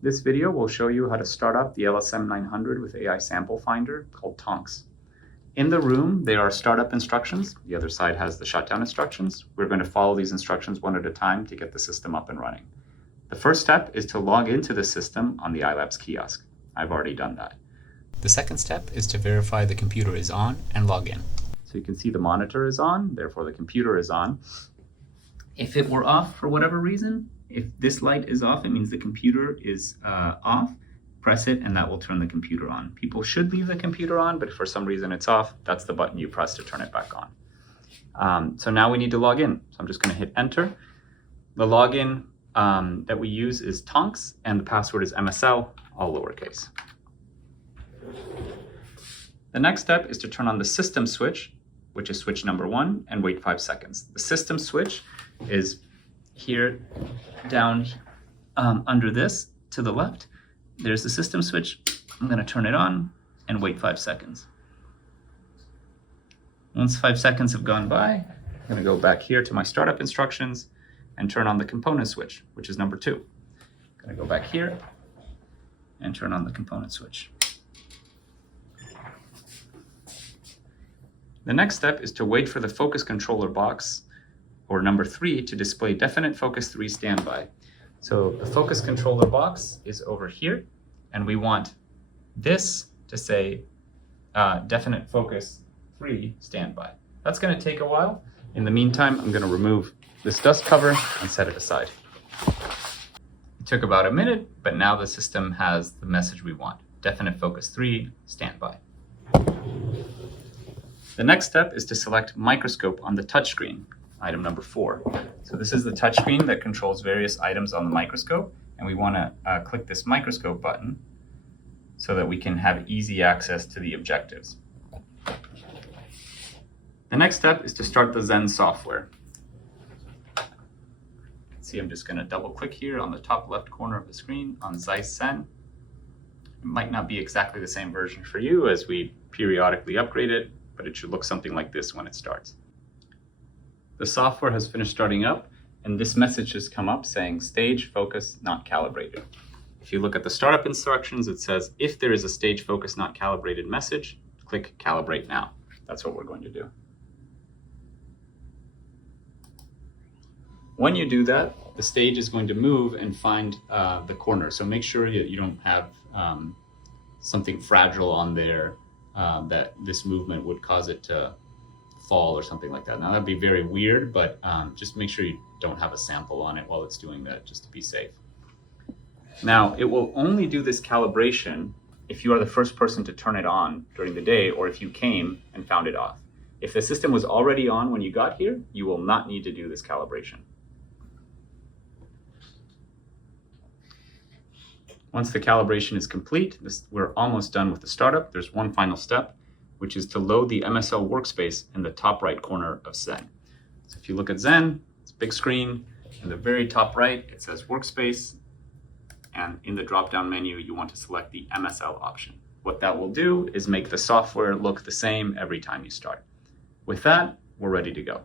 This video will show you how to start up the LSM900 with AI sample finder called Tonks. In the room, there are startup instructions. The other side has the shutdown instructions. We're going to follow these instructions one at a time to get the system up and running. The first step is to log into the system on the iLabs kiosk. I've already done that. The second step is to verify the computer is on and log in. So you can see the monitor is on, therefore the computer is on. If it were off for whatever reason, if this light is off, it means the computer is off. Press it and that will turn the computer on. People should leave the computer on, but if for some reason it's off, that's the button you press to turn it back on. So now we need to log in. So I'm just going to hit enter. The login that we use is Tonks and the password is MSL, all lowercase. The next step is to turn on the system switch, which is switch number 1, and wait 5 seconds. The system switch is here down under this to the left. There's the system switch. I'm going to turn it on and wait 5 seconds. Once 5 seconds have gone by, I'm going to go back here to my startup instructions and turn on the component switch, which is number 2. I'm going to go back here and turn on the component switch. The next step is to wait for the focus controller box, or number 3, to display definite focus 3 standby. So the focus controller box is over here, and we want this to say definite focus 3 standby. That's going to take a while. In the meantime, I'm going to remove this dust cover and set it aside. It took about a minute, but now the system has the message we want. Definite focus 3 standby. The next step is to select microscope on the touchscreen, item number 4. So this is the touchscreen that controls various items on the microscope, and we want to click this microscope button so that we can have easy access to the objectives. The next step is to start the Zen software. See, I'm just going to double click here on the top left corner of the screen on Zeiss Zen. It might not be exactly the same version for you as we periodically upgrade it, but it should look something like this when it starts. The software has finished starting up, and this message has come up saying stage focus not calibrated. If you look at the startup instructions, it says if there is a stage focus not calibrated message, click calibrate now. That's what we're going to do. When you do that, the stage is going to move and find the corner. So make sure you don't have something fragile on there that this movement would cause it to fall or something like that. Now that'd be very weird, but just make sure you don't have a sample on it while it's doing that, just to be safe. Now it will only do this calibration if you are the first person to turn it on during the day, or if you came and found it off. If the system was already on when you got here, you will not need to do this calibration. Once the calibration is complete, we're almost done with the startup. There's one final step, which is to load the MSL workspace in the top right corner of Zen. So if you look at Zen, it's a big screen. In the very top right, it says workspace. And in the drop-down menu, you want to select the MSL option. What that will do is make the software look the same every time you start. With that, we're ready to go.